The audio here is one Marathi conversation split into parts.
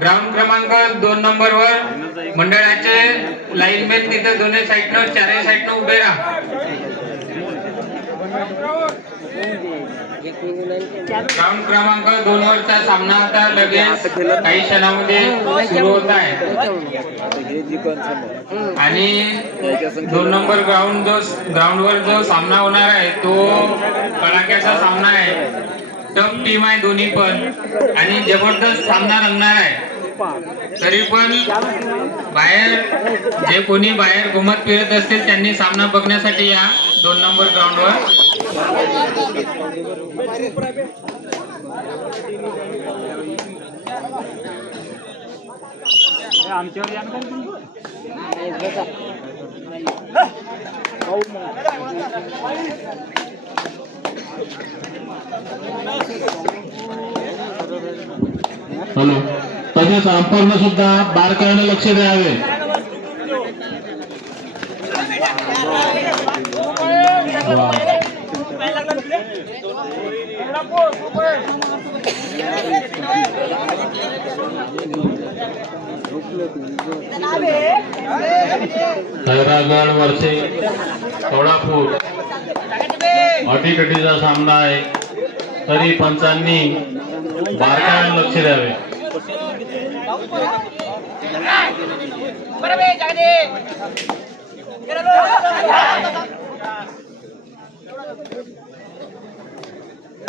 ग्राउंड क्रमांक दोन नंबर वर मंडळाचे लाईनमॅन तिथे दोन्ही साईडनं चारही साईडनं उभे राहा. ग्राउंड क्रमांक दोन वरचा सामना आता लगेच काही क्षणामध्ये सुरू होत आहे. आणि दोन नंबर ग्राउंड जो ग्राउंड वर जो सामना होणार आहे तो कडाक्याचा सामना आहे. टफ टीम आहे दोन्ही पण. आणि जबरदस्त सामना रंगणार आहे. तरी पण बाहेर जे कोणी बाहेर घुमत फिरत असतील त्यांनी सामना बघण्यासाठी या दोन नंबर ग्राउंडवर हॅलो तसेच अंपायरनं सुद्धा बारकाईने लक्ष द्यावे. हैदराबाद वरचे सोळापूर अटीकटीचा सामना आहे. तरी पंचांनी बारकाईने लक्ष द्यावे.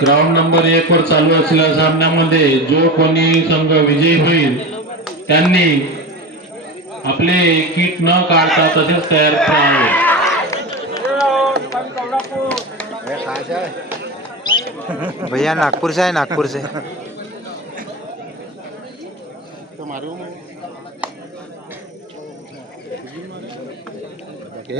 ग्राउंड नंबर एक वर चालू असलेल्या सामन्यामध्ये जो कोणी संघ विजयी होईल त्यांनी आपले किट न काढता तसेच तयार करावे. भैया नागपूरचा आहे है મારું ઓકે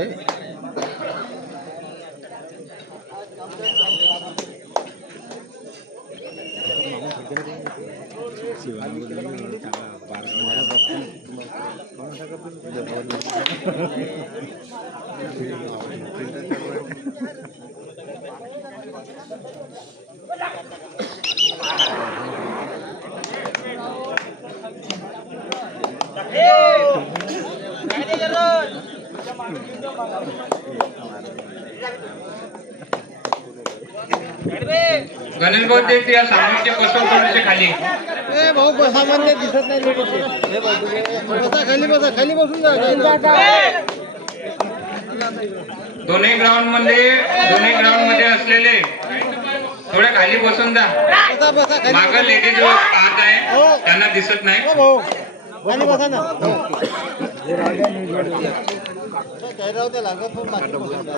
गणेश बहुतेक या थोडेसे खाली. भाऊ म्हणजे दिसत नाही बसा खाली बसा खाली बसून जा. दोन्ही ग्राउंडमध्ये दोन्ही ग्राउंडमध्ये असलेले थोडे खाली बसून जा. माग लेडीज पाहत आहे त्यांना दिसत नाही. हो भाऊ. खाली बसा ना. काय राहू ते लागत पण बाकी बसून जा.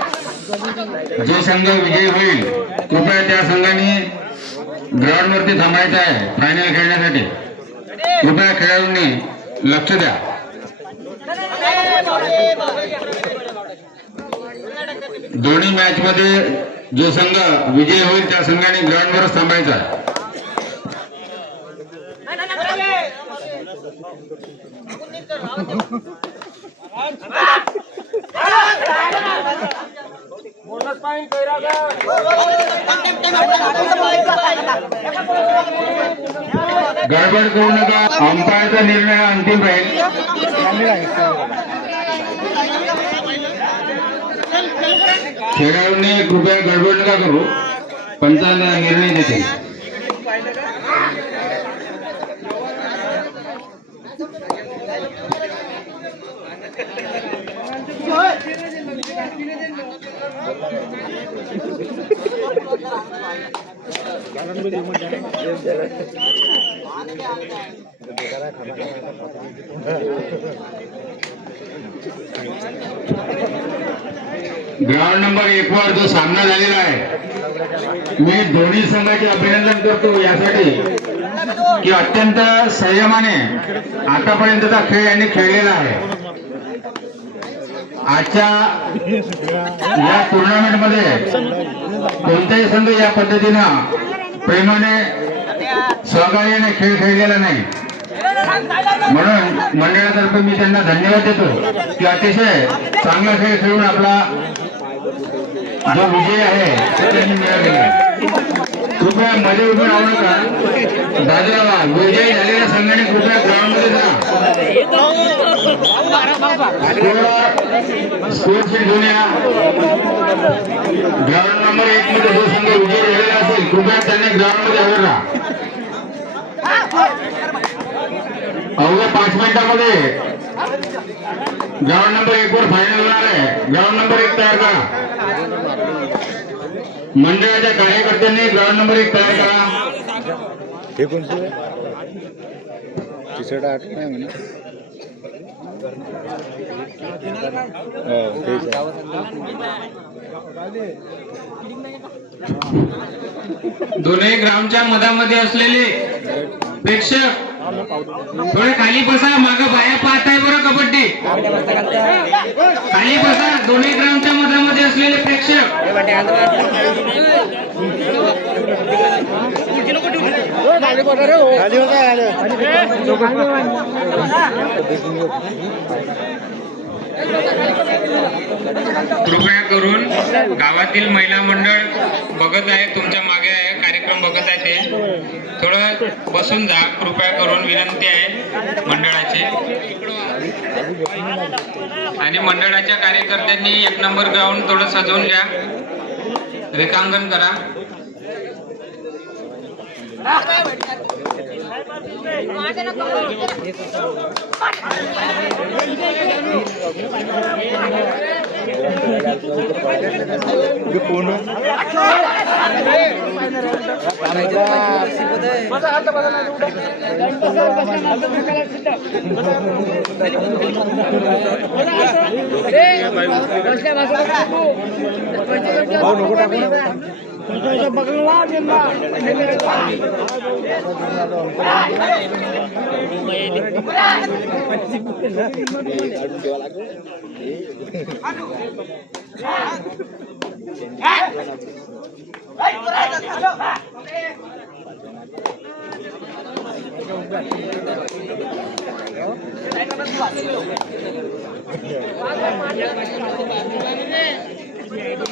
जो संघ विजयी होईल कृपया त्या संघाने ग्राउंड वरती थांबायचं आहे फायनल खेळण्यासाठी कृपया खेळाडूंनी लक्ष द्या दोन्ही मॅच मध्ये जो संघ विजय होईल त्या संघाने ग्राउंडवरच थांबायचा आहे. गडबड करू नका. अंपायरचा निर्णय अंतिम राहील. खेळाडूंनी कृपया गडबड नका करू. पंचांना निर्णय देते ग्राउंड नंबर एक वर जो सामना झालेला आहे मी दोन्ही संघाचे अभिनंदन करतो यासाठी की अत्यंत संयमाने आतापर्यंतचा खेळ यांनी खेळलेला आहे. आजच्या या टुर्नामेंटमध्ये कोणताही संघ या पद्धतीनं प्रेमाने सहकार्याने खेळ खेळलेला नाही. म्हणून मंडळातर्फे मी त्यांना धन्यवाद देतो की अतिशय चांगला खेळ खेळून आपला जो विजय आहे तो त्यांनी मिळवलेला कृपया मध्ये उभे राहू नका. दादा विजयी झालेल्या संघाने कृपया ग्राउंडमध्ये जा. ग्राउंड नंबर एक मध्ये जो संघ झालेला असेल कृपया त्यांनी ग्राउंडमध्ये हजर राहा अवघ्या पाच मिनिटामध्ये ग्राउंड नंबर एक वर फायनल होणार आहे ग्राउंड नंबर एक तयार करा मंडळाच्या कार्यकर्त्यांनी ग्राउंड नंबर एक तयार करा हे कोणतं? तिसरा आठ नाही म्हणजे दोन्ही ग्राउंडच्या मधामध्ये असलेले प्रेक्षक थोडे खाली बसा माग बाया पाहत आहे बरं कबड्डी. खाली बसा दोन्ही ग्राउंडच्या मधामध्ये असलेले प्रेक्षक. कृपया करून गावातील महिला मंडळ बघत आहे तुमच्या मागे आहे कार्यक्रम बघत आहे. ते थोडं बसून जा कृपया करून विनंती आहे मंडळाची. आणि मंडळाच्या कार्यकर्त्यांनी एक नंबर ग्राउंड थोडं सजवून घ्या. रेखांकन करा. भाऊ नको टाकू टाइट रहना ठीक है मार देना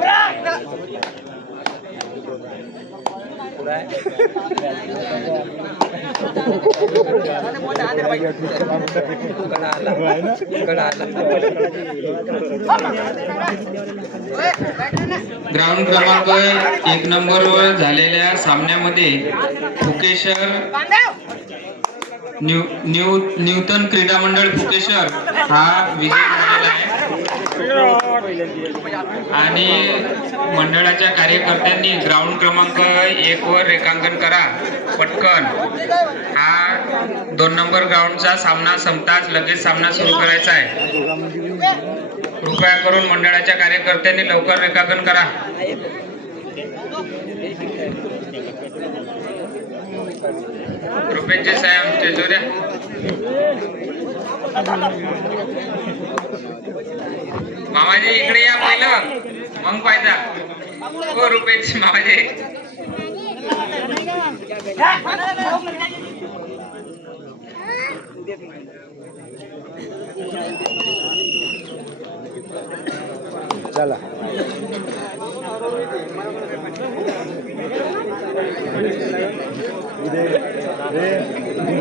Bırak! ग्राउंड क्रमांक एक नंबरवर झालेल्या सामन्यामध्ये फुकेशर न्यू न्यू न्यूतन क्रीडा मंडळ फुकेशर हा विजय आणि मंडळाच्या कार्यकर्त्यांनी ग्राउंड क्रमांक एक वर रेखांकन करा. पटकन. हा दोन नंबर ग्राउंडचा सामना संपताच लगेच सामना सुरू करायचा आहे. कृपया करून मंडळाच्या कार्यकर्त्यांनी लवकर रेखांकन करा. रुपेशजी साहेब स्टेजवर मामाजी इकडे या पहिलं. मग पाहिजा. हो रुपयाची मामाजी. चला. रे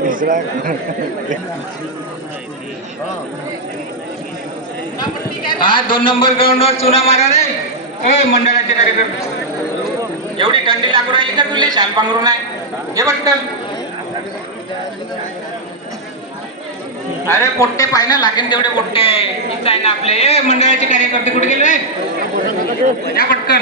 दुसरा. हा दोन नंबर ग्राउंडवर चुना मारा रे. मंडळाचे कार्यकर्ते. एवढी थंडी लागू राहिली का तुले? शाल पांघरून आहे. हे पटकन अरे पोट्टे पाय ना लागेल तेवढे पोट्टे. इथं आहे ना आपले. ए मंडळाचे कार्यकर्ते कुठे गेले? या पटकन.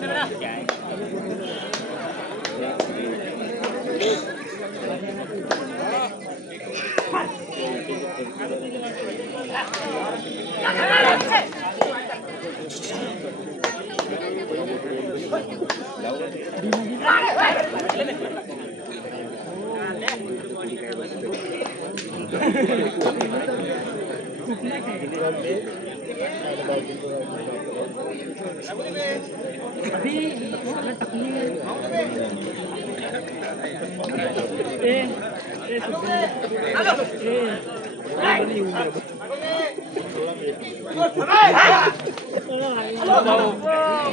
Grazie.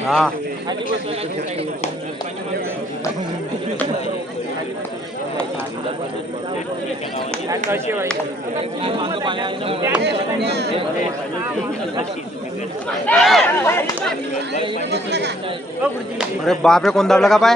हा अरे बापरे कोण दाबला का पाय?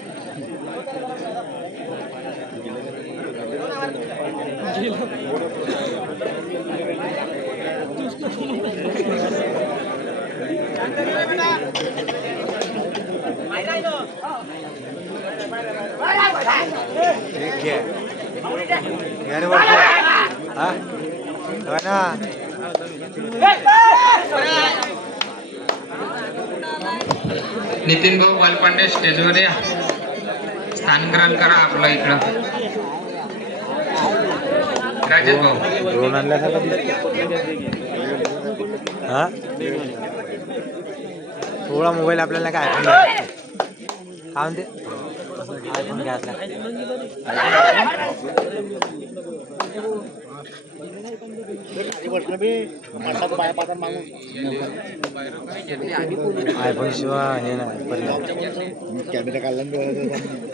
ना नितीन भाऊ बालपांडे स्टेजवर या. स्थान ग्रहण करा आपलं इकडं. राजेश भाऊ. ड्रोन हा? थोडा मोबाईल आपल्याला काय? काय म्हणते? आयफोन घ्यायचा आयफोन शिवाय हे नाही पर्याय कॅमेरा काढला ना डोळ्याचा.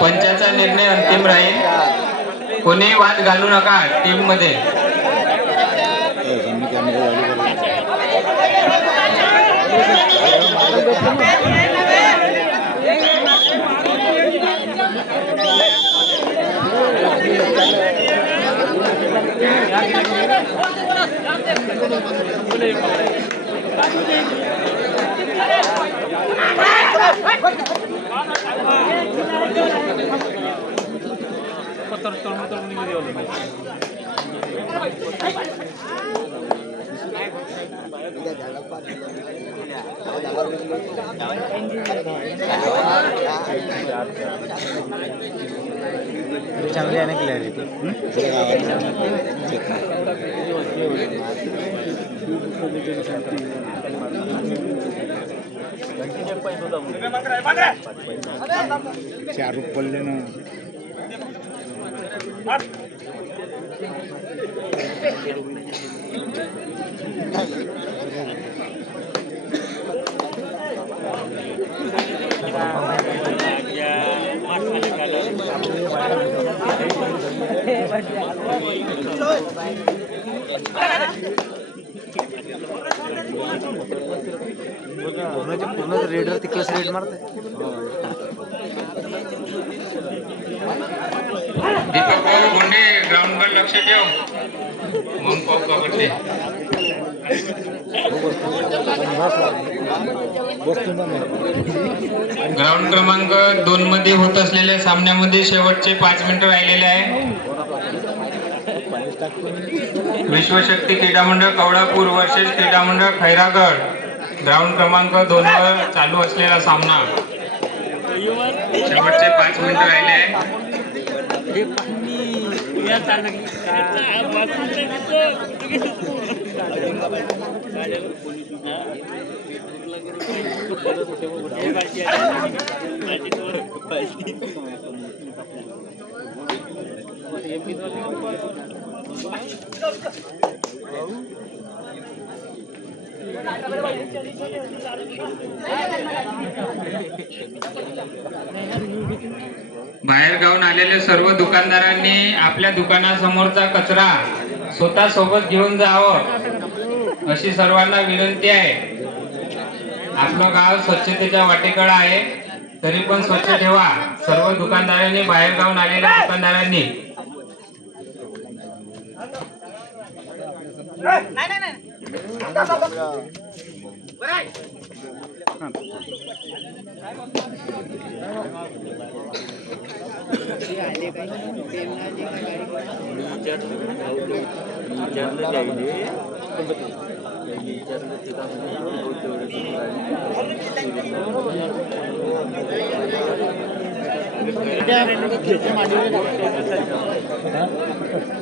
पंचाचा निर्णय अंतिम राहील. कोणी वाद घालू नका टीममध्ये ए, त्यांनी कॅमेरा चालू केला. चांगली आहे ना क्लॅरिटी. चार रूप पडले ना पूर्ण रेडवर तिकडे रेड मारते ग्राउंडवर ग्राउंड लक्ष ठेव मग पाऊ ग्राउंड क्रमांक दोन मध्ये होत असलेल्या सामन्यामध्ये शेवटचे पाच मिनिटं राहिलेले आहे. विश्वशक्ती क्रीडा मंडळ कवडापूर वर्सेस क्रीडा मंडळ खैरागड. ग्राउंड क्रमांक दोन वर चालू असलेला सामना. शेवटचे पाच मिनिटं राहिले. आहे बाहेर गावून आलेले सर्व दुकानदारांनी आपल्या दुकानासमोरचा कचरा स्वतः सोबत घेऊन जावं अशी सर्वांना विनंती आहे. आपलं गाव स्वच्छतेच्या वाटेकडे आहे तरी पण स्वच्छ ठेवा. सर्व दुकानदारांनी बाहेर गावून आलेल्या दुकानदारांनी này này này đâu đâu đâu bên đây chết chết nó dày đi Hãy subscribe cho kênh Ghiền Mì Gõ Để không bỏ lỡ những video hấp dẫn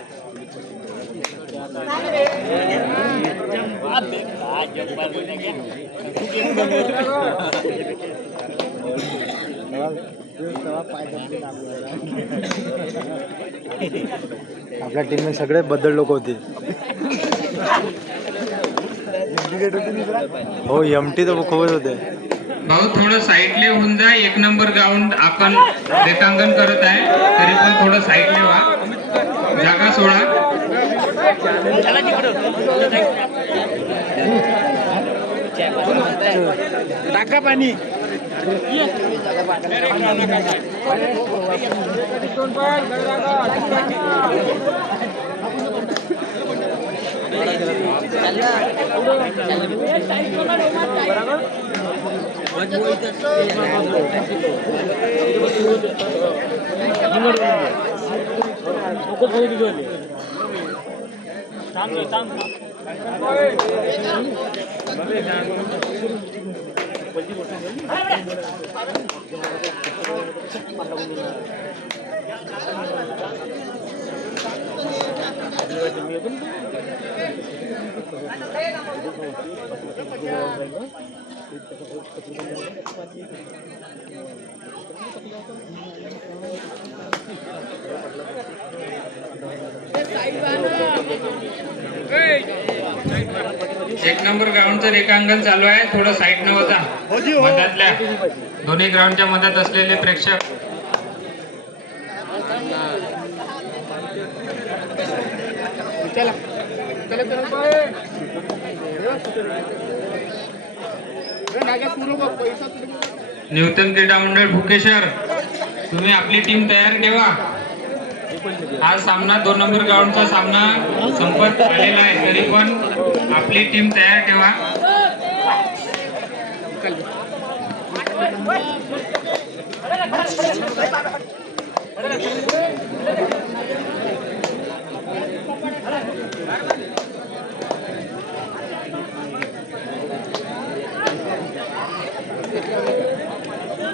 आपल्या टीममध्ये सगळे बद्दल लोक होते. हो एमटी तर खूपच होते. भाऊ थोडं साईडले होऊन जा. एक नंबर ग्राउंड आपण रेखांकन करत आहे. तरी पण थोडं साईडले व्हा जागा सोडा. টাকা পানি टाका पाणी एक नंबर ग्राउंडचं रेखांकन चालू आहे. थोडं साईड न होता मधातल्या. दोन्ही ग्राउंडच्या मधात असलेले प्रेक्षक. न्यूटन क्रीडा मंडळ भुकेश्वर तुम्ही आपली टीम तयार ठेवा हा सामना दोन नंबर ग्राउंडचा सामना संपत आलेला आहे. तरी पण आपली टीम तयार ठेवा.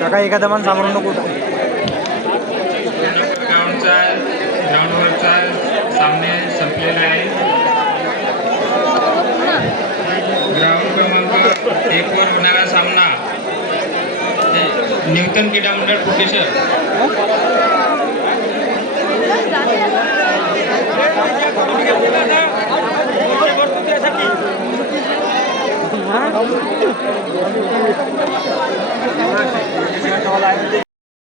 काका एखादा मान सांभाळून नको. ग्राउंडचा ग्राउंडवरचा सामने संपलेला आहे. ग्राउंड क्रमांक एक वर होणारा सामना. न्यूटन क्रीडा मंडळ कोटेश्वर হ্যাঁ?